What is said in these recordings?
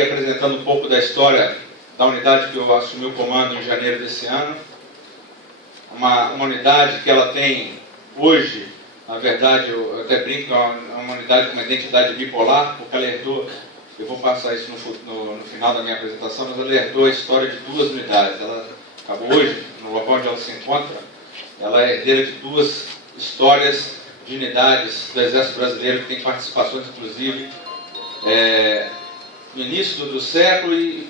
Apresentando um pouco da história da unidade que eu assumi o comando em janeiro desse ano. Uma unidade que ela tem hoje, na verdade, eu até brinco, é uma unidade com uma identidade bipolar, porque ela herdou, eu vou passar isso no final da minha apresentação, mas ela herdou a história de duas unidades. Ela acabou hoje, no local onde ela se encontra, ela é herdeira de duas histórias de unidades do Exército Brasileiro, que tem participações, inclusive, no início do século e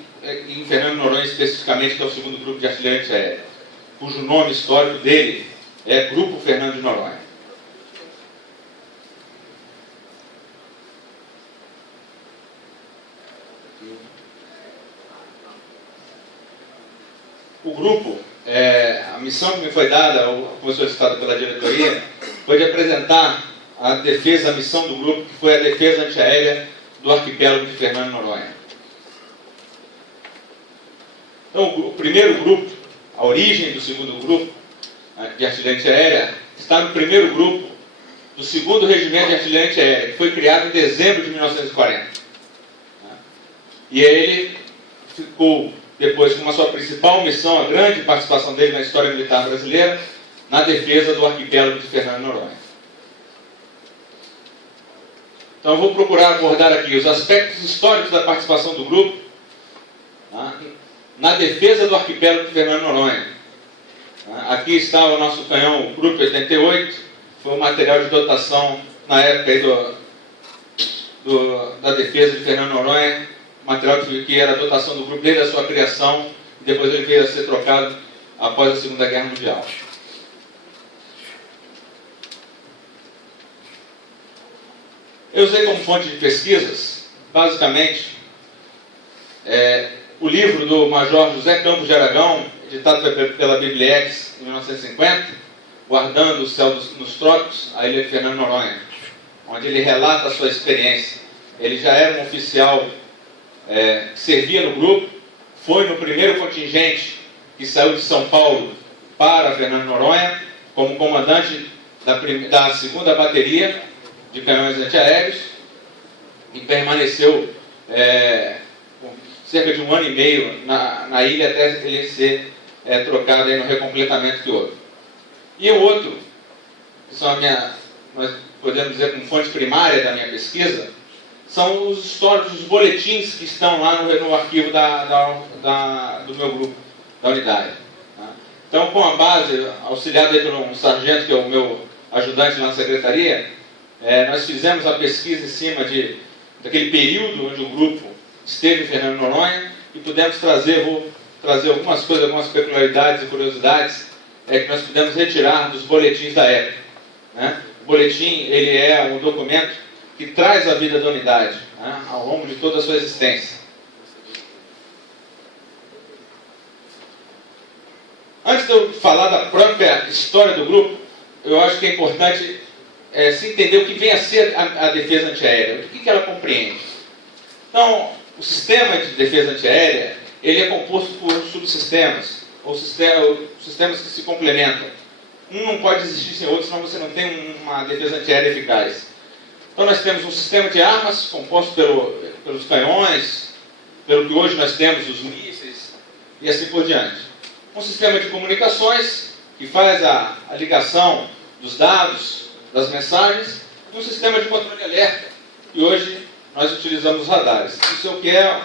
em Fernando de Noronha especificamente, que é o segundo grupo de artilharia antiaérea, cujo nome histórico dele é Grupo Fernando de Noronha. O grupo, a missão que me foi dada, como solicitada pela diretoria, foi de apresentar a defesa, a missão do grupo, que foi a defesa antiaérea do arquipélago de Fernando de Noronha. Então, o primeiro grupo, a origem do segundo grupo de artilharia antiaérea, está no primeiro grupo do segundo regimento de artilharia antiaérea, que foi criado em dezembro de 1940. E ele ficou, depois, com a sua principal missão, a grande participação dele na história militar brasileira, na defesa do arquipélago de Fernando de Noronha. Então, eu vou procurar abordar aqui os aspectos históricos da participação do grupo na defesa do arquipélago de Fernando de Noronha. Aqui está o nosso canhão, o Grupo 88, foi um material de dotação na época aí da defesa de Fernando de Noronha, material que era a dotação do grupo desde a sua criação, e depois ele veio a ser trocado após a Segunda Guerra Mundial. Eu usei como fonte de pesquisas, basicamente, o livro do Major José Campos de Aragão, editado pela Bibliex em 1950, Guardando o Céu nos Trópicos, a Ilha de Fernando de Noronha, onde ele relata a sua experiência. Ele já era um oficial que servia no grupo, foi no primeiro contingente que saiu de São Paulo para Fernando de Noronha, como comandante da segunda bateria de canhões antiaéreos, e permaneceu cerca de 1 ano e meio na ilha até ele ser trocado aí no recompletamento que houve. E o outro, que são nós podemos dizer como fonte primária da minha pesquisa, são os históricos, os boletins que estão lá no arquivo do meu grupo, da unidade. Então, com a base, auxiliado aí por um sargento, que é o meu ajudante lá na secretaria, nós fizemos a pesquisa em cima daquele período onde o grupo esteve em Fernando de Noronha e pudemos vou trazer algumas coisas, algumas peculiaridades e curiosidades que nós pudemos retirar dos boletins da época. O boletim, ele é um documento que traz a vida da unidade ao longo de toda a sua existência. Antes de eu falar da própria história do grupo, eu acho que é importante se entender o que vem a ser a defesa antiaérea, o que ela compreende. Então, o sistema de defesa antiaérea, ele é composto por subsistemas, ou sistemas que se complementam. Um não pode existir sem outro, senão você não tem uma defesa antiaérea eficaz. Então nós temos um sistema de armas composto pelos canhões, pelo que hoje nós temos, os mísseis, e assim por diante. Um sistema de comunicações, que faz a ligação dos dados, das mensagens, e um sistema de controle alerta, que hoje nós utilizamos os radares. Isso é o que é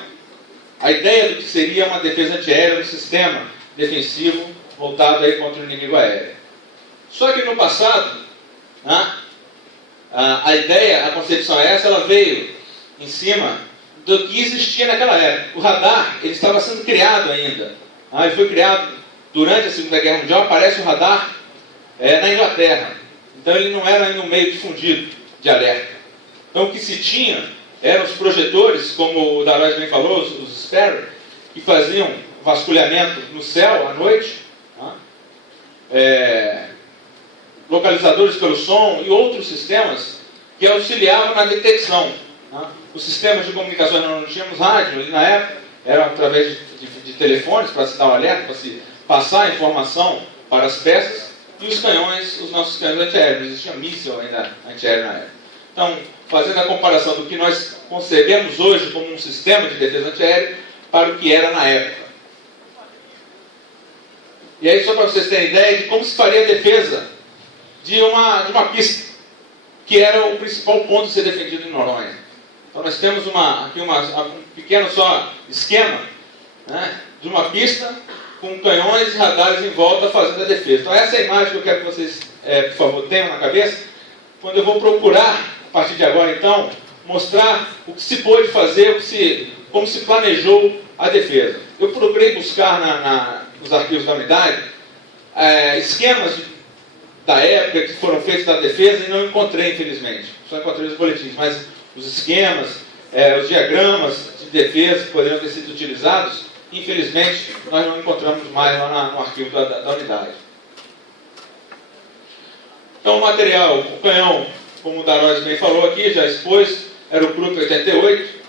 a ideia do que seria uma defesa antiaérea, um sistema defensivo voltado aí contra o inimigo aéreo. Só que no passado, a ideia, a concepção essa, ela veio em cima do que existia naquela época. O radar, ele estava sendo criado ainda. Ele foi criado durante a Segunda Guerra Mundial, aparece o radar na Inglaterra. Então ele não era ainda um meio difundido de alerta. Então o que se tinha eram os projetores, como o Darois bem falou, os Sparrow, que faziam vasculhamento no céu à noite, localizadores pelo som e outros sistemas que auxiliavam na detecção. Os sistemas de comunicação, nós não tínhamos rádio ali na época, eram através de telefones para se dar um alerta, para se passar a informação para as peças, e os canhões, os nossos canhões antiaéreos, não existia míssil ainda antiaéreo na época. Então, fazendo a comparação do que nós concebemos hoje como um sistema de defesa antiaérea para o que era na época. E aí, só para vocês terem ideia de como se faria a defesa de uma pista, que era o principal ponto a ser defendido em Noronha. Então, nós temos aqui um pequeno só esquema, né, de uma pista com canhões e radares em volta fazendo a defesa. Então, essa é a imagem que eu quero que vocês, por favor, tenham na cabeça, quando eu vou procurar, a partir de agora, então, mostrar o que se pôde fazer, como se planejou a defesa. Eu procurei buscar nos arquivos da unidade esquemas da época que foram feitos da defesa e não encontrei, infelizmente. Só encontrei os boletins, mas os esquemas, os diagramas de defesa que poderiam ter sido utilizados, infelizmente, nós não encontramos mais lá no arquivo da unidade. Então, o material, o canhão, como o Daróis bem falou aqui, já expôs, era o Krupp 88.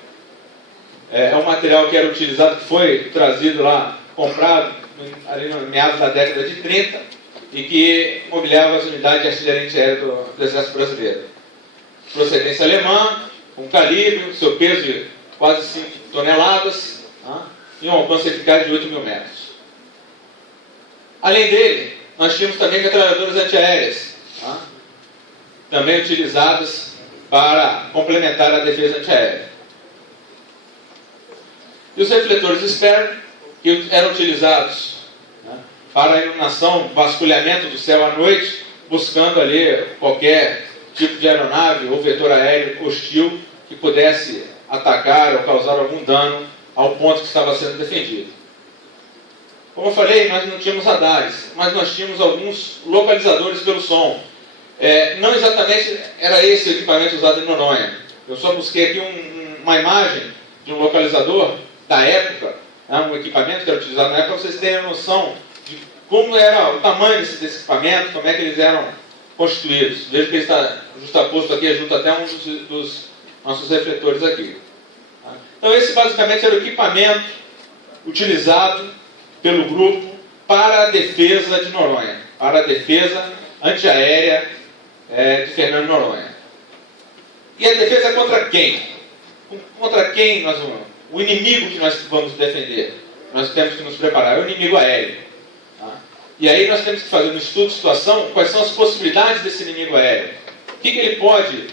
É um material que era utilizado, que foi trazido lá, comprado, ali no meados da década de 30, e que mobiliava as unidades de artilharia antiaérea do Exército Brasileiro. Procedência alemã, com calibre, seu peso de quase 5 toneladas, e um alcance eficaz de 8 mil metros. Além dele, nós tínhamos também metralhadoras antiaéreas, também utilizadas para complementar a defesa antiaérea. E os refletores Sperry, que eram utilizados para a iluminação, vasculhamento do céu à noite, buscando ali qualquer tipo de aeronave ou vetor aéreo hostil que pudesse atacar ou causar algum dano ao ponto que estava sendo defendido. Como eu falei, nós não tínhamos radares, mas nós tínhamos alguns localizadores pelo som. Não exatamente era esse o equipamento usado em Noronha. Eu só busquei aqui uma imagem de um localizador da época, um equipamento que era utilizado na época, para vocês terem a noção de como era o tamanho desse equipamento, como é que eles eram constituídos. Veja que ele está justaposto aqui, junto até um dos nossos refletores aqui. Então, esse basicamente era o equipamento utilizado pelo grupo para a defesa de Noronha, para a defesa antiaérea de Fernando de Noronha. E a defesa é contra quem? Contra quem nós vamos? O inimigo que nós vamos defender. Nós temos que nos preparar, é o inimigo aéreo. E aí nós temos que fazer um estudo de situação, quais são as possibilidades desse inimigo aéreo. O que ele pode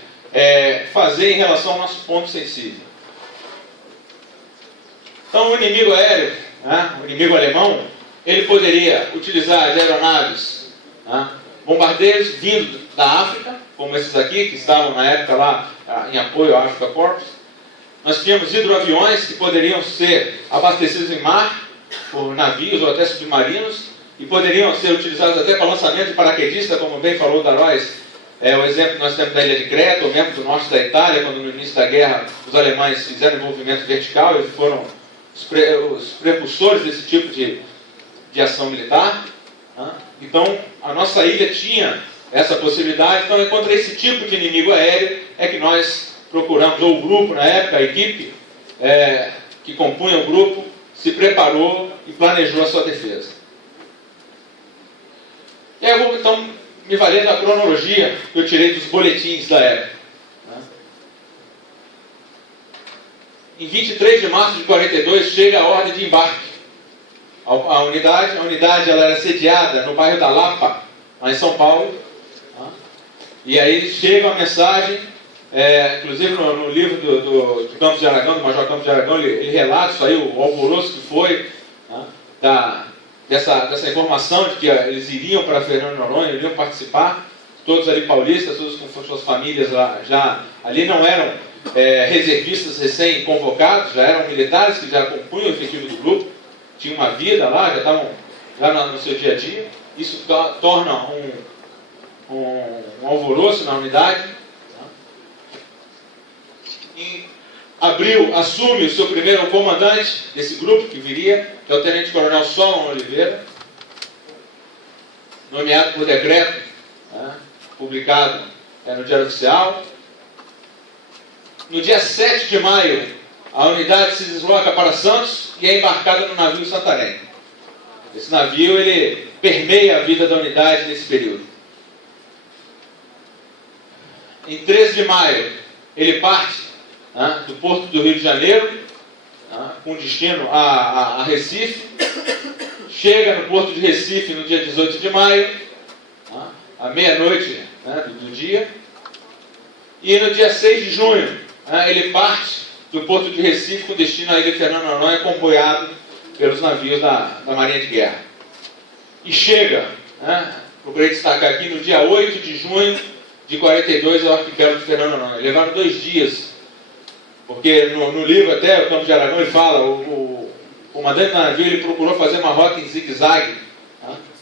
fazer em relação ao nosso ponto sensível. Então, o inimigo aéreo, o inimigo alemão, ele poderia utilizar de aeronaves, bombardeiros vindo da África, como esses aqui, que estavam na época lá em apoio à Africa Corps. Nós tínhamos hidroaviões que poderiam ser abastecidos em mar, por navios ou até submarinos, e poderiam ser utilizados até para lançamento de paraquedista, como bem falou o Daróis. O exemplo que nós temos da ilha de Creta, ou mesmo do norte da Itália, quando no início da guerra os alemães fizeram envolvimento vertical e foram os precursores desse tipo de ação militar. Então, a nossa ilha tinha essa possibilidade. Então, contra esse tipo de inimigo aéreo é que nós procuramos, ou o grupo na época, a equipe que compunha o grupo, se preparou e planejou a sua defesa. E aí eu vou, então, me valer da cronologia que eu tirei dos boletins da época. Em 23 de março de 42, chega a ordem de embarque. A unidade ela era sediada no bairro da Lapa, lá em São Paulo. E aí chega a mensagem, inclusive no livro do Campos de Aragão, do Major Campos de Aragão, ele relata isso aí, o alvoroço que foi, dessa informação de que eles iriam para Fernando de Noronha, iriam participar, todos ali paulistas, todos com suas famílias lá, já ali não eram reservistas recém-convocados, já eram militares que já compunham o efetivo do grupo, tinham uma vida lá, já estavam no seu dia a dia. Isso torna um alvoroço na unidade. Em abril, assume o seu primeiro comandante desse grupo que viria, que é o Tenente-Coronel Solon Oliveira, nomeado por decreto, publicado no Diário Oficial. No dia 7 de maio, a unidade se desloca para Santos e é embarcada no navio Santarém. Esse navio ele permeia a vida da unidade nesse período. em 13 de maio, ele parte do porto do Rio de Janeiro, com destino a Recife, chega no porto de Recife no dia 18 de maio, à meia-noite do dia, e no dia 6 de junho, ele parte do porto de Recife com destino à ilha de Fernando de Noronha, comboiado pelos navios da Marinha de Guerra. E chega, procurei destacar aqui, no dia 8 de junho de 42 ao arquipélago de Fernando de Noronha. Levaram 2 dias, porque no livro até, o Campos de Aragão, ele fala, o comandante do navio, ele procurou fazer uma rota em zigue-zague,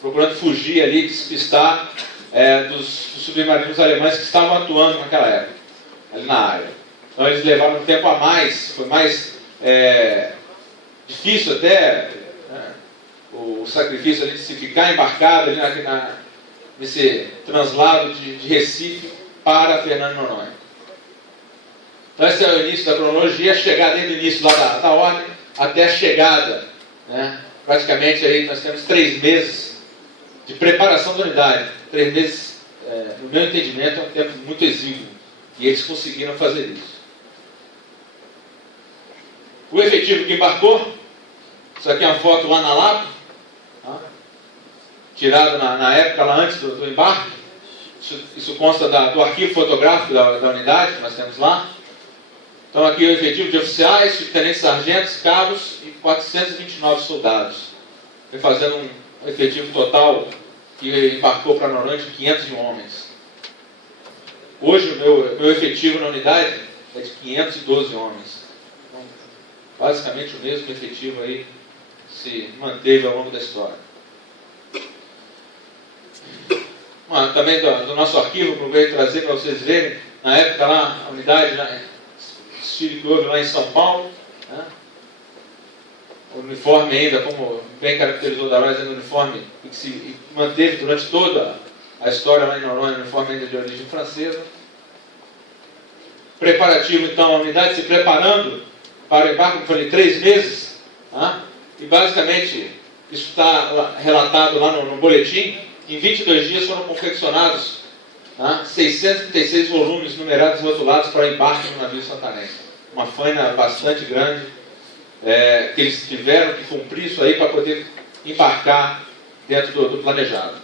procurando fugir ali, despistar dos submarinos alemães que estavam atuando naquela época, ali na área. Então eles levaram um tempo a mais, foi mais difícil até o sacrifício ali de se ficar embarcado ali nesse translado de Recife para Fernando de Noronha. Então esse é o início da cronologia, chegar desde o início lá da ordem até a chegada. Praticamente aí nós temos 3 meses de preparação da unidade. 3 meses, no meu entendimento, é um tempo muito exíguo. E eles conseguiram fazer isso. O efetivo que embarcou, isso aqui é uma foto lá na Lapa, tirada na época, lá antes do embarque. Isso consta do arquivo fotográfico da unidade que nós temos lá. Então aqui o efetivo de oficiais, subtenentes, sargentos, cabos e 429 soldados. Fazendo um efetivo total que embarcou para Noronha de 501 homens. Hoje o meu efetivo na unidade é de 512 homens. Então, basicamente o mesmo efetivo aí se manteve ao longo da história. Também do nosso arquivo, procurei trazer para vocês verem, na época lá, a unidade, estilo que houve lá em São Paulo, o uniforme ainda, como bem caracterizou da Rosa, o uniforme que se manteve durante toda a história lá em Noronha, o uniforme ainda de origem francesa. Preparativo, então, a unidade se preparando para o embarque, como falei, 3 meses, e basicamente isso está relatado lá no boletim. Em 22 dias foram confeccionados 636 volumes numerados e rotulados para embarque no navio Santarém. Uma faina bastante grande, que eles tiveram que cumprir isso aí para poder embarcar dentro do planejado.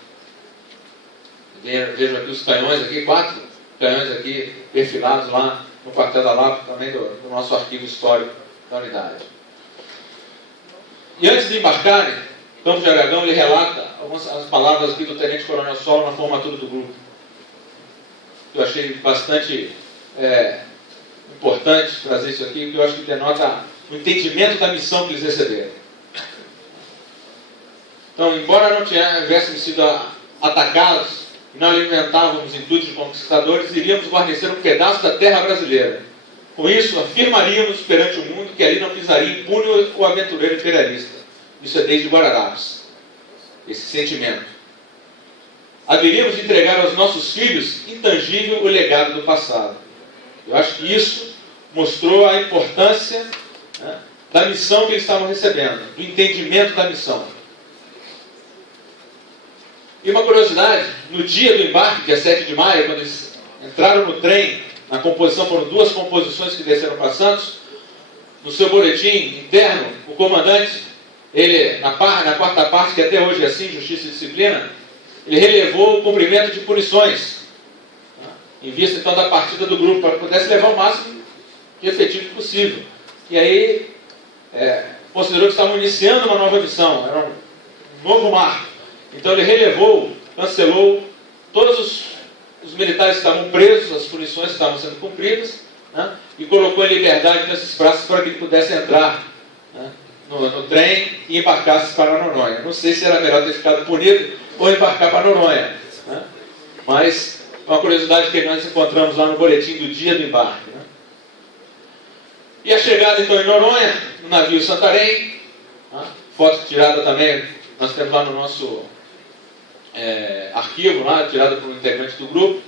Vejo aqui os canhões, aqui 4 canhões aqui perfilados lá no quartel da Lapa, também do nosso arquivo histórico da unidade. E antes de embarcarem, Campos de Aragão ele relata as palavras aqui do Tenente Coronel Solo na formatura do grupo. Eu achei bastante importante trazer isso aqui, porque eu acho que denota o entendimento da missão que eles receberam. Então, embora não tivéssemos sido atacados, e não alimentávamos intuitos de conquistadores, iríamos guarnecer um pedaço da terra brasileira. Com isso, afirmaríamos perante o mundo que ali não pisaria impune o aventureiro imperialista. Isso é desde Guararapes, esse sentimento. Haveríamos de entregar aos nossos filhos intangível o legado do passado. Eu acho que isso mostrou a importância da missão que eles estavam recebendo, do entendimento da missão. E uma curiosidade, no dia do embarque, dia 7 de maio, quando eles entraram no trem, na composição, foram 2 composições que desceram para Santos, no seu boletim interno, o comandante, ele, na quarta parte, que até hoje é assim, Justiça e Disciplina, ele relevou o cumprimento de punições, em vista então da partida do grupo, para que pudesse levar o máximo de efetivo possível. E aí, considerou que estavam iniciando uma nova missão, era um novo marco. Então ele relevou, cancelou todos os militares que estavam presos, as punições que estavam sendo cumpridas, e colocou em liberdade nesses braços para que ele pudesse entrar no trem e embarcasse para Noronha. Não sei se era melhor ter ficado punido ou embarcar para Noronha, mas é uma curiosidade que nós encontramos lá no boletim do dia do embarque. E a chegada então em Noronha, no navio Santarém, foto tirada também, nós temos lá no nosso arquivo, lá, tirada por um integrante do grupo,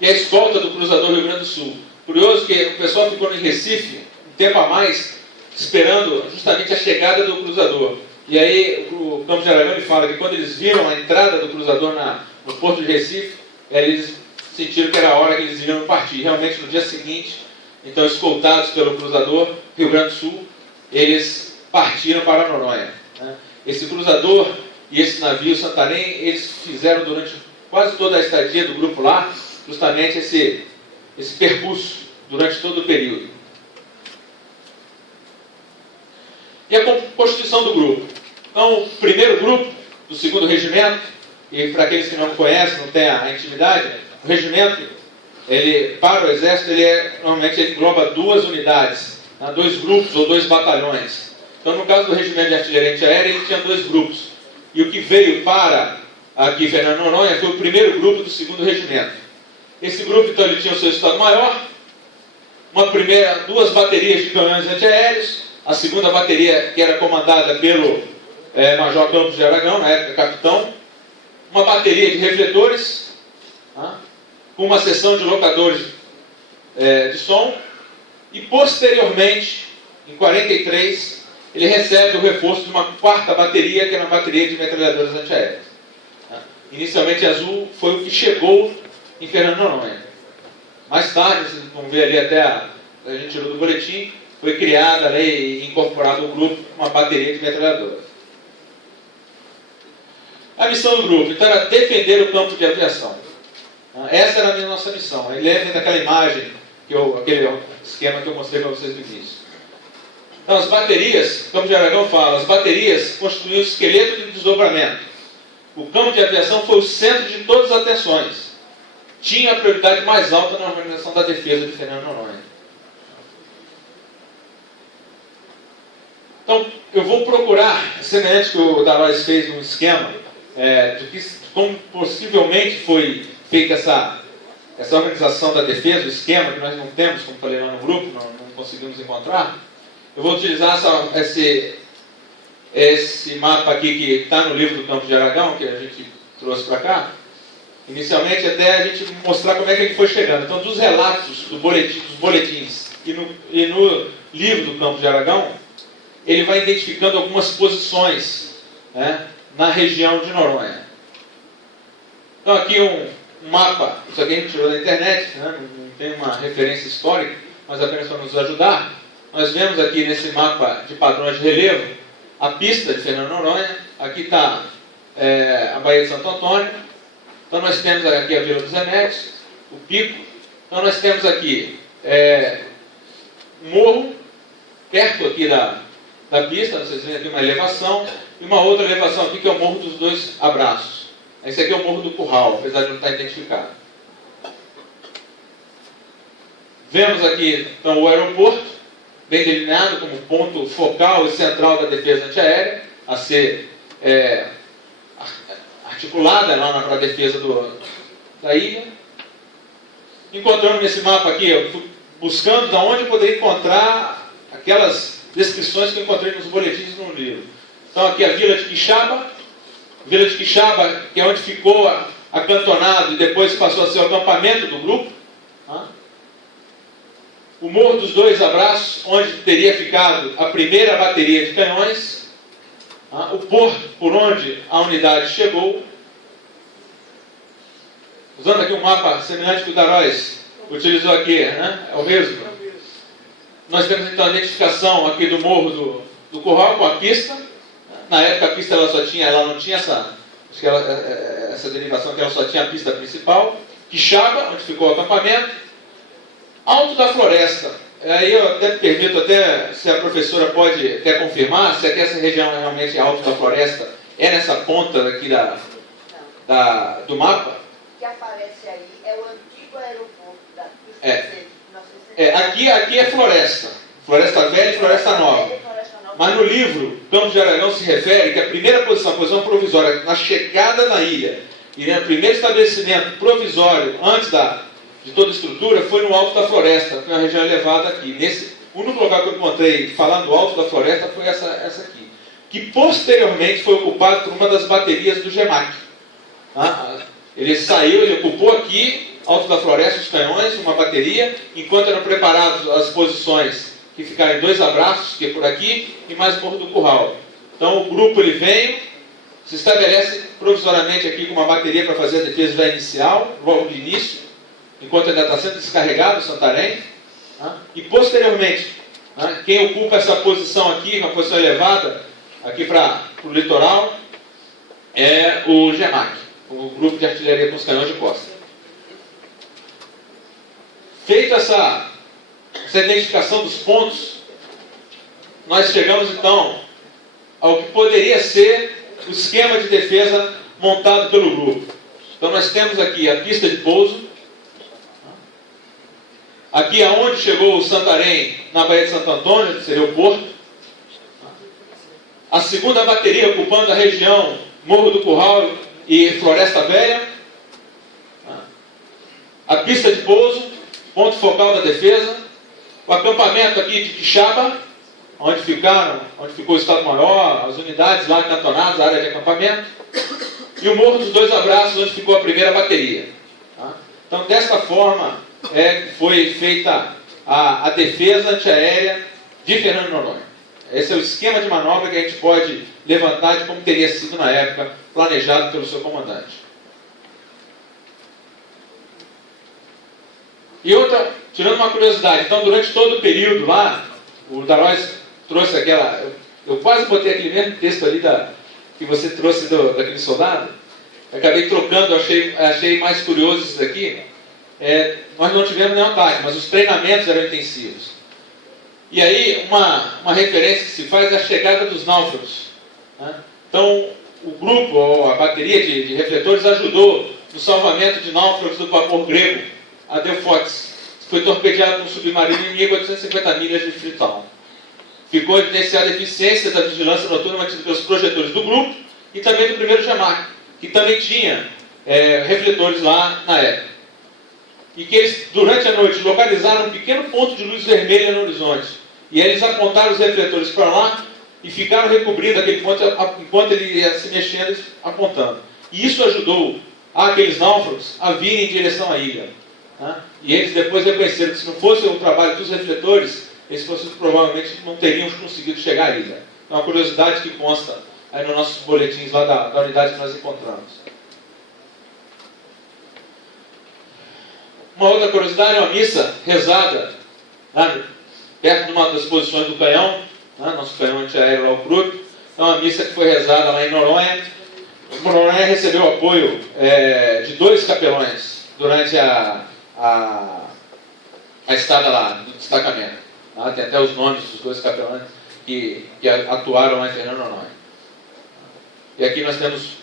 e a escolta do cruzador Rio Grande do Sul. Curioso que o pessoal ficou em Recife um tempo a mais, esperando justamente a chegada do cruzador. E aí o Campos de Aragão fala que quando eles viram a entrada do cruzador no porto de Recife, eles sentiram que era a hora que eles iam partir. Realmente, no dia seguinte, então, escoltados pelo cruzador Rio Grande do Sul, eles partiram para Noronha. Esse cruzador e esse navio Santarém, eles fizeram durante quase toda a estadia do grupo lá, justamente esse percurso durante todo o período. E a constituição do grupo. Então, o primeiro grupo do 2º Regimento, e para aqueles que não conhecem, não têm a intimidade, o regimento, para o Exército, normalmente ele engloba 2 unidades, 2 grupos ou 2 batalhões. Então, no caso do Regimento de Artilharia Antiaérea, ele tinha 2 grupos. E o que veio para aqui Fernando Noronha foi o primeiro grupo do 2º Regimento. Esse grupo, então, ele tinha o seu Estado-Maior, 2 baterias de canhões antiaéreos, a 2ª bateria, que era comandada pelo Major Campos de Aragão, na época capitão, uma bateria de refletores, com uma seção de locadores de som, e posteriormente, em 43, ele recebe o reforço de uma 4ª bateria, que era uma bateria de metralhadoras antiaéreas. Inicialmente, a Azul foi o que chegou em Fernando Noronha. Mais tarde, vocês vão ver ali até a gente tirou do boletim, foi criada e incorporado ao grupo uma bateria de metralhadoras. A missão do grupo, então, era defender o campo de aviação. Essa era a nossa missão. Aí lembra daquela imagem, aquele esquema que eu mostrei para vocês no início. Então, as baterias, o Campos de Aragão fala, as baterias constituíam o esqueleto de desdobramento. O campo de aviação foi o centro de todas as atenções. Tinha a prioridade mais alta na organização da defesa de Fernando Noronha. Então, eu vou procurar, semelhante que o Daróis fez um esquema, de como possivelmente foi feita essa organização da defesa, o esquema que nós não temos, como falei lá no grupo, não conseguimos encontrar. Eu vou utilizar esse mapa aqui que está no livro do Campos de Aragão, que a gente trouxe para cá, inicialmente até a gente mostrar como é que ele foi chegando. Então, dos relatos dos boletins e no livro do Campos de Aragão, ele vai identificando algumas posições na região de Noronha. Então, aqui um mapa, isso aqui a gente tirou da internet, não tem uma referência histórica, mas apenas para nos ajudar. Nós vemos aqui nesse mapa de padrões de relevo a pista de Fernando Noronha, aqui está a Baía de Santo Antônio, então nós temos aqui a Vila dos Remédios, o Pico, então nós temos aqui um morro, perto aqui da pista, vocês veem aqui uma elevação, e uma outra elevação aqui que é o Morro dos Dois Abraços. Esse aqui é o Morro do Curral, apesar de não estar identificado. Vemos aqui então o aeroporto, bem delineado como ponto focal e central da defesa antiaérea, a ser articulada lá para a defesa da ilha. Encontrando nesse mapa aqui, eu fui buscando de onde eu poderia encontrar aquelas descrições que eu encontrei nos boletins e no livro. Então aqui a Vila de Quixaba, que é onde ficou acantonado e depois passou a ser o acampamento do grupo. O Morro dos Dois Abraços, onde teria ficado a primeira bateria de canhões. O porto por onde a unidade chegou. Usando aqui um mapa semelhante que o Daróis utilizou aqui, é o mesmo. Nós temos então a identificação aqui do Morro do Curral com a pista. Na época a pista ela não tinha essa derivação, que ela só tinha a pista principal. Quixaba, onde ficou o acampamento. Alto da Floresta. Aí eu até permito, se a professora pode até confirmar, se aqui essa região realmente é Alto da Floresta, é nessa ponta aqui do mapa. Que aparece aí é o antigo aeroporto aqui é Floresta. Floresta Velha e Floresta Nova. Mas no livro, Campos de Aragão se refere que a primeira posição provisória na chegada na ilha e no primeiro estabelecimento provisório antes de toda a estrutura foi no Alto da Floresta, que é uma região elevada aqui. O único lugar que eu encontrei falando do Alto da Floresta foi essa aqui, que posteriormente foi ocupado por uma das baterias do GEMAC. Ele saiu, ele ocupou aqui, Alto da Floresta, os canhões, uma bateria, enquanto eram preparadas as posições que ficaram em Dois Abraços, que é por aqui, e mais Morro do Curral. Então o grupo ele veio, se estabelece provisoriamente aqui com uma bateria para fazer a defesa já inicial, logo de início, enquanto ainda está sendo descarregado o Santarém. E posteriormente, quem ocupa essa posição aqui, uma posição elevada, aqui para o litoral, é o GEMAC, o Grupo de Artilharia com os Canhões de Costa. Feita essa identificação dos pontos, nós chegamos então ao que poderia ser o esquema de defesa montado pelo grupo. Então nós temos aqui a pista de pouso, aqui aonde chegou o Santarém, na Baía de Santo Antônio, que seria o porto. A segunda bateria ocupando a região Morro do Curral e Floresta Velha. A pista de pouso, ponto focal da defesa. O acampamento aqui de Quixaba, onde ficou o Estado-Maior, as unidades lá acantonadas, a área de acampamento. E o Morro dos Dois Abraços, onde ficou a primeira bateria. Então, dessa forma, foi feita a defesa antiaérea de Fernando de Noronha. Esse é o esquema de manobra que a gente pode levantar de como teria sido na época planejado pelo seu comandante. E outra, tirando uma curiosidade, então durante todo o período lá, o Darós trouxe aquela... Eu quase botei aquele mesmo texto ali que você trouxe daquele soldado. Eu acabei trocando, achei mais curioso isso daqui. Nós não tivemos nenhum ataque, mas os treinamentos eram intensivos. E aí, uma referência que se faz é a chegada dos náufragos. Então, o grupo, ou a bateria de refletores, ajudou no salvamento de náufragos do vapor grego Adelphotis. Foi torpedeado por um submarino inimigo a 850 milhas de Freetown. Ficou evidenciada a eficiência da vigilância noturna mantida pelos projetores do grupo e também do primeiro GEMAC, que também tinha refletores lá na época. E que eles, durante a noite, localizaram um pequeno ponto de luz vermelha no horizonte. E aí eles apontaram os refletores para lá e ficaram recobrindo aquele ponto enquanto ele ia se mexendo, apontando. E isso ajudou aqueles náufragos a virem em direção à ilha. E eles depois reconheceram que se não fosse o trabalho dos refletores, eles provavelmente não teriam conseguido chegar à ilha. É uma curiosidade que consta aí nos nossos boletins lá da unidade que nós encontramos. Uma outra curiosidade é uma missa rezada perto de uma das posições do canhão, nosso canhão antiaéreo lá, o Krupp. Então, uma missa que foi rezada lá em Noronha. Noronha recebeu o apoio de 2 capelões durante a estada lá, do destacamento. Tem até os nomes dos 2 capelões que atuaram lá em Fernando de Noronha. E aqui nós temos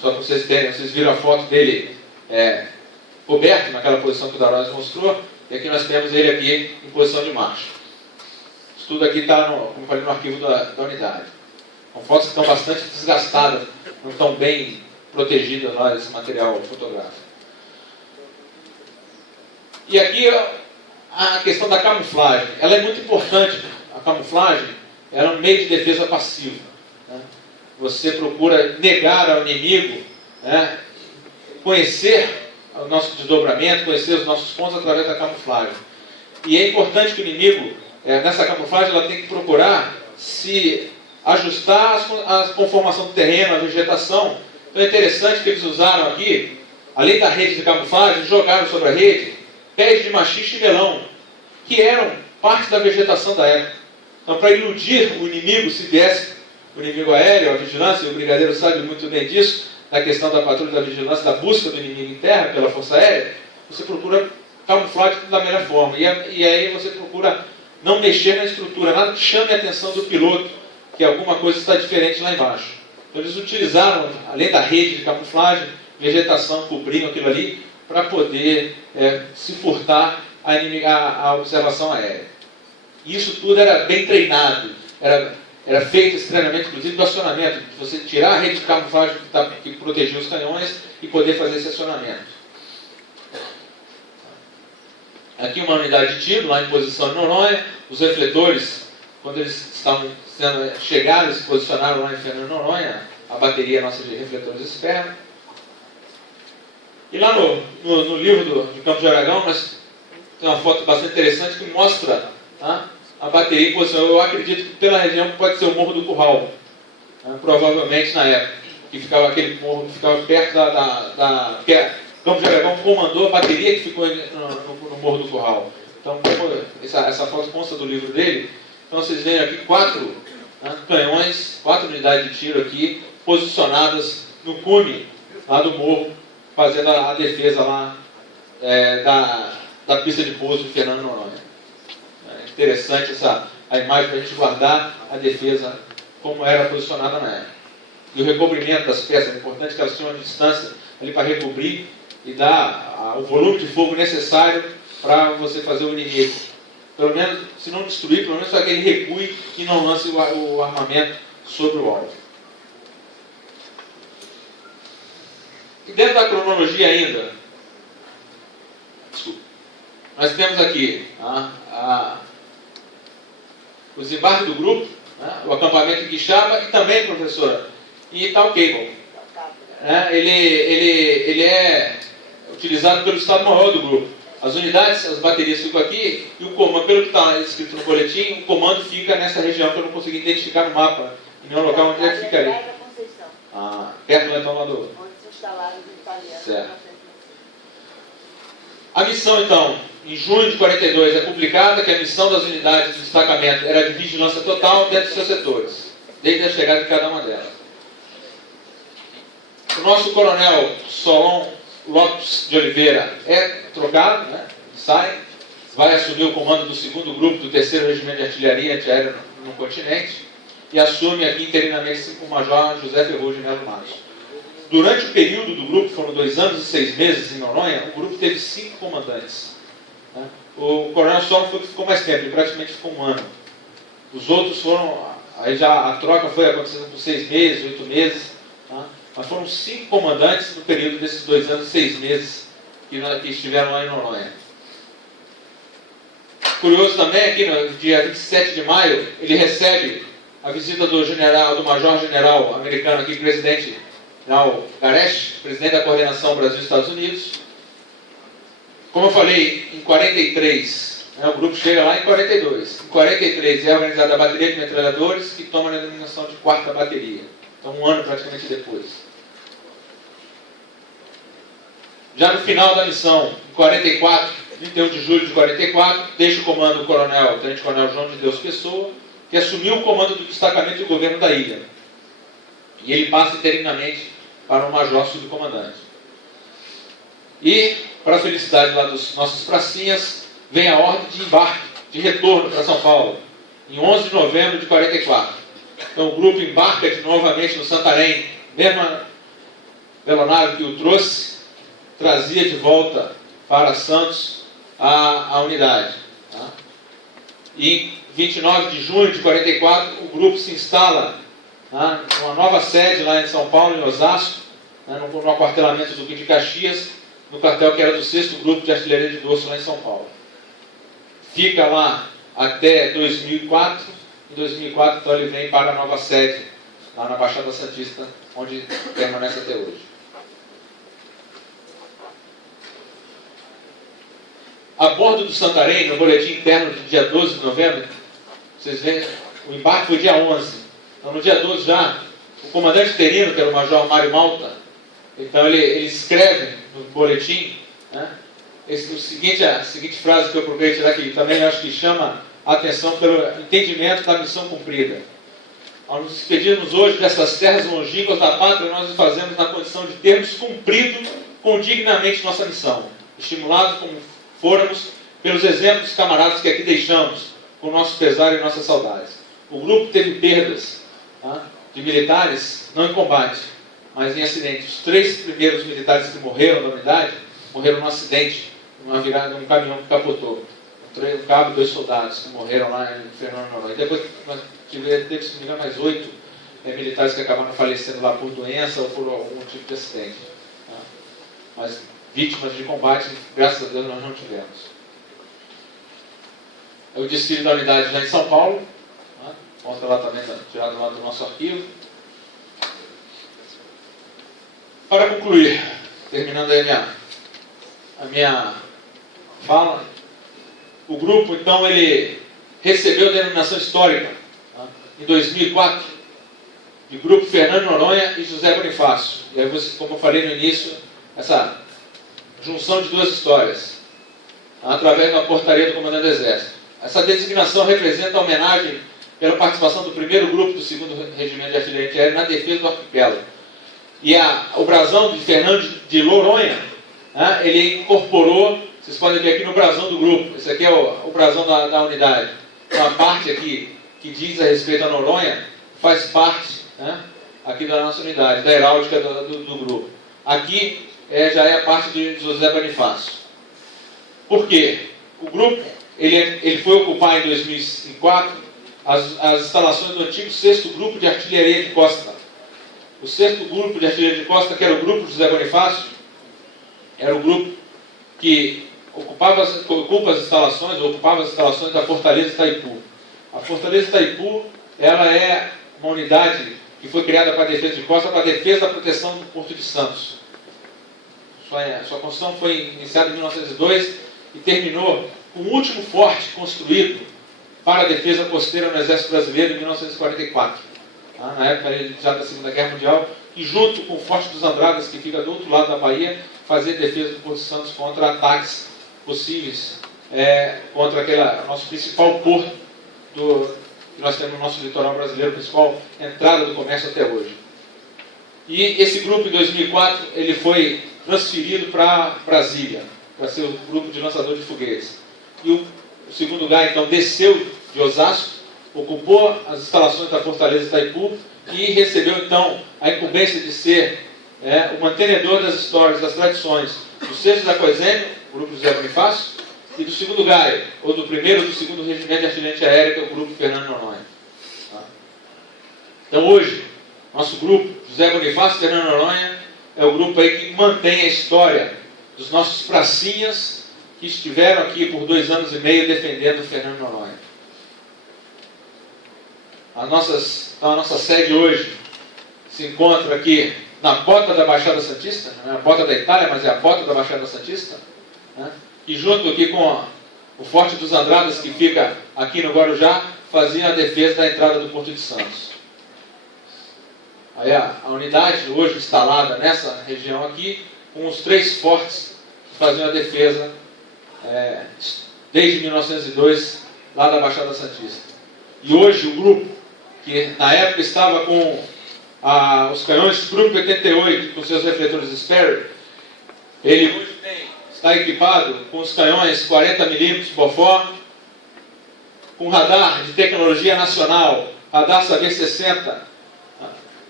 só para vocês terem, vocês viram a foto dele coberto naquela posição que o Darós mostrou, e aqui nós temos ele aqui em posição de marcha. Isso tudo aqui está, como eu falei, no arquivo da unidade. São fotos que estão bastante desgastadas, não estão bem protegidas lá desse material fotográfico. E aqui a questão da camuflagem. Ela é muito importante. A camuflagem ela é um meio de defesa passiva. Você procura negar ao inimigo, conhecer o nosso desdobramento, conhecer os nossos pontos através da camuflagem. E é importante que o inimigo, nessa camuflagem, ela tem que procurar se ajustar à conformação do terreno, à vegetação. Então é interessante que eles usaram aqui, além da rede de camuflagem, jogaram sobre a rede pés de machixe e melão, que eram parte da vegetação da época. Então, para iludir o inimigo, se viesse o inimigo aéreo, a vigilância, e o brigadeiro sabe muito bem disso, na questão da patrulha da vigilância, da busca do inimigo em terra pela Força Aérea, você procura camuflar de da melhor forma. E aí você procura não mexer na estrutura, nada que chame a atenção do piloto, que alguma coisa está diferente lá embaixo. Então eles utilizaram, além da rede de camuflagem, vegetação, cobriam aquilo ali, para poder se furtar a observação aérea. Isso tudo era bem treinado, era feito esse treinamento, inclusive do acionamento, de você tirar a rede de camuflagem que protegia os canhões e poder fazer esse acionamento. Aqui uma unidade de tiro, lá em posição de Noronha, os refletores, quando eles estavam chegaram e se posicionaram lá em Fernando de Noronha, a bateria nossa de refletores externos. E lá no livro de Campos de Aragão, nós tem uma foto bastante interessante que mostra a bateria em posição. Eu acredito que pela região pode ser o Morro do Curral, provavelmente na época, que ficava aquele morro que ficava perto Campos de Aragão comandou a bateria que ficou no Morro do Curral. Então, essa foto consta do livro dele. Então, vocês veem aqui 4 canhões, 4 unidades de tiro aqui, posicionadas no cume lá do morro, fazendo a defesa lá da pista de pouso de Fernando Noronha. É interessante a imagem para a gente guardar a defesa como era posicionada na época. E o recobrimento das peças, é importante que elas tenham uma distância ali para recobrir e dar o volume de fogo necessário para você fazer o inimigo. Pelo menos, se não destruir, pelo menos só que ele recue e não lance o armamento sobre o alvo. E dentro da cronologia ainda, nós temos aqui o desembarque do grupo, o acampamento em Quixaba e também, professora, em Itauquebon. Ele é utilizado pelo Estado-Maior do grupo. As unidades, as baterias ficam aqui e o comando, pelo que está escrito no boletim, o comando fica nessa região que eu não consegui identificar no mapa, em nenhum local onde é que ficaria. Perto então lá do... Onde se instalaram os italianos. Certo. A missão, então, em junho de 42 é publicada que a missão das unidades do destacamento era de vigilância total dentro dos seus setores, desde a chegada de cada uma delas. O nosso coronel Solon Lopes de Oliveira é trocado, sai, vai assumir o comando do 2º grupo do 3º Regimento de Artilharia Antiaérea no continente e assume aqui interinamente o Major José Ferrugem Melo Matos. Durante o período do grupo, foram 2 anos e 6 meses em Noronha, o grupo teve 5 comandantes. O coronel Solon foi que ficou mais tempo, ele praticamente ficou 1 ano. Os outros foram, aí já a troca foi acontecendo por 6 meses, 8 meses, mas foram 5 comandantes no período desses 2 anos e 6 meses que estiveram lá em Noronha. Curioso também é que no dia 27 de maio, ele recebe a visita do major-general americano aqui, presidente General Garesh, presidente da coordenação Brasil-Estados Unidos. Como eu falei, em 43, o grupo chega lá em 42. Em 43 é organizada a bateria de metralhadores, que toma a denominação de 4ª bateria. Então, 1 ano praticamente depois. Já no final da missão, em 44, 31 de julho de 44, deixa o comando o tenente-coronel João de Deus Pessoa, que assumiu o comando do destacamento do governo da ilha. E ele passa interinamente para um major subcomandante. E, para a felicidade lá dos nossos pracinhas, vem a ordem de embarque, de retorno para São Paulo, em 11 de novembro de 44. Então o grupo embarca novamente no Santarém, mesma velonário que o trouxe, trazia de volta para Santos a unidade. E em 29 de junho de 44, o grupo se instala uma nova sede lá em São Paulo, em Osasco, no aquartelamento do Duque de Caxias, no quartel que era do 6º Grupo de Artilharia de Dorso, lá em São Paulo. Fica lá até 2004. Em 2004, então, ele vem para a nova sede, lá na Baixada Santista, onde permanece até hoje. A bordo do Santarém, no boletim interno do dia 12 de novembro, vocês veem, o embarque foi dia 11. Então, no dia 12 já, o comandante interino, que era o Major Mário Malta, então ele escreve no boletim, a seguinte frase que eu procurei tirar aqui, também acho que chama a atenção pelo entendimento da missão cumprida. Ao nos despedirmos hoje dessas terras longínquas da pátria, nós o fazemos na condição de termos cumprido condignamente nossa missão, estimulados como fôramos pelos exemplos dos camaradas que aqui deixamos, com nosso pesar e nossas saudades. O grupo teve perdas de militares, não em combate, mas em acidente. Os 3 primeiros militares que morreram da unidade, morreram num acidente, numa virada, num caminhão que capotou. Um cabo e 2 soldados que morreram lá em Fernando Noronha. Depois nós teve, se não me engano, mais 8 militares que acabaram falecendo lá por doença ou por algum tipo de acidente. Mas vítimas de combate, graças a Deus, nós não tivemos. É o desfile da unidade já em São Paulo. Mostra lá também, tirado lá do nosso arquivo. Para concluir, terminando aí a minha fala, o grupo, então, ele recebeu a denominação histórica, em 2004, de Grupo Fernando Noronha e José Bonifácio. E aí, como eu falei no início, essa junção de duas histórias, através de uma portaria do Comandante do Exército. Essa designação representa a homenagem pela participação do primeiro grupo do 2º Regimento de Artilharia Antiaérea na defesa do arquipélago. E o brasão de Fernando de Noronha, ele incorporou, vocês podem ver aqui no brasão do grupo, esse aqui é o brasão da unidade. Uma parte aqui que diz a respeito a Noronha faz parte aqui da nossa unidade, da heráldica do grupo. Aqui já é a parte de José Bonifácio. Por quê? O grupo ele foi ocupar em 2004 as instalações do antigo 6º Grupo de Artilharia de Costa. O 6º Grupo de Artilharia de Costa, que era o grupo de José Bonifácio, era o grupo que ocupava as instalações da Fortaleza Itaipu. A Fortaleza Itaipu, ela é uma unidade que foi criada para a defesa de costa, para a defesa da proteção do Porto de Santos. Sua construção foi iniciada em 1902 e terminou com o último forte construído para a defesa costeira no Exército Brasileiro em 1944. Na época já da Segunda Guerra Mundial, e junto com o Forte dos Andradas, que fica do outro lado da Bahia, fazer defesa do Porto de Santos contra ataques possíveis, contra aquele nosso principal porto que nós temos no nosso litoral brasileiro, principal entrada do comércio até hoje. E esse grupo, em 2004, ele foi transferido para Brasília, para ser o grupo de lançador de foguetes. E o 2º lugar, então, desceu de Osasco, ocupou as instalações da Fortaleza Itaipu e recebeu, então, a incumbência de ser o mantenedor das histórias, das tradições do 6º da Coesêmio, o grupo José Bonifácio, e do 2º GAE, ou do 1º ou do 2º Regimento de Artilharia Antiaérea, que é o grupo Fernando Noronha. Então, hoje, nosso grupo, José Bonifácio e Fernando Noronha, é o grupo aí que mantém a história dos nossos pracinhas que estiveram aqui por 2 anos e meio defendendo o Fernando Noronha. A nossa sede hoje se encontra aqui na porta da Baixada Santista, não é a porta da Itália, mas é a porta da Baixada Santista, e junto aqui com o Forte dos Andradas, que fica aqui no Guarujá, fazia a defesa da entrada do Porto de Santos. Aí a unidade hoje instalada nessa região aqui, com os 3 fortes que faziam a defesa desde 1902, lá da Baixada Santista. E hoje o grupo, que na época estava com os canhões Grupo 88, com seus refletores Sperry, ele hoje está equipado com os canhões 40mm Bofó, com radar de tecnologia nacional, radar Saber 60,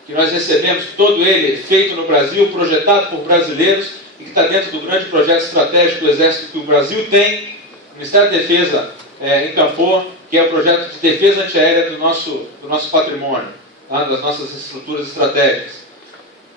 que nós recebemos, todo ele feito no Brasil, projetado por brasileiros, e que está dentro do grande projeto estratégico do Exército que o Brasil tem, o Ministério da Defesa encampou, que é o projeto de defesa antiaérea do nosso patrimônio, das nossas estruturas estratégicas.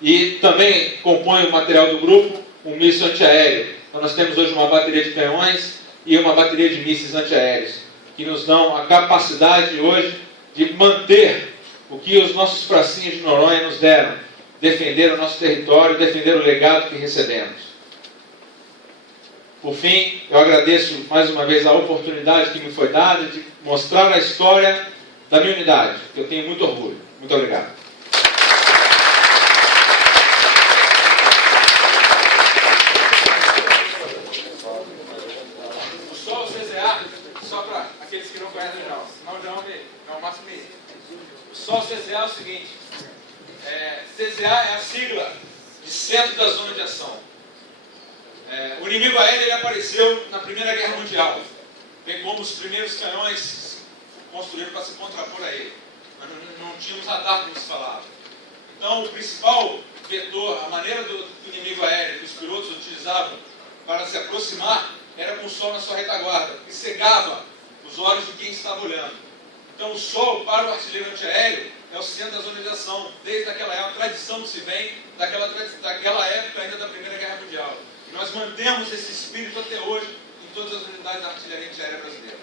E também compõe o material do grupo um míssil antiaéreo. Então nós temos hoje uma bateria de canhões e uma bateria de mísseis antiaéreos, que nos dão a capacidade hoje de manter o que os nossos pracinhas de Noronha nos deram, defender o nosso território, defender o legado que recebemos. Por fim, eu agradeço mais uma vez a oportunidade que me foi dada de mostrar a história da minha unidade, que eu tenho muito orgulho. Muito obrigado. O SOL CZA, só para aqueles que não conhecem já, senão já é o máximo mesmo. O SOL CZA é o seguinte, CZA é a sigla de Centro da Zona de Ação. O inimigo aéreo ele apareceu na Primeira Guerra Mundial, bem como os primeiros canhões construídos para se contrapor a ele. Nós não tínhamos radar, como se falava. Então, o principal vetor, a maneira do inimigo aéreo que os pilotos utilizavam para se aproximar, era com o sol na sua retaguarda, que cegava os olhos de quem estava olhando. Então, o sol para o artilheiro antiaéreo é o centro da zona de ação, desde aquela época, a tradição que se vem daquela época ainda da Primeira Guerra Mundial. E nós mantemos esse espírito até hoje em todas as unidades da artilharia antiaérea brasileira.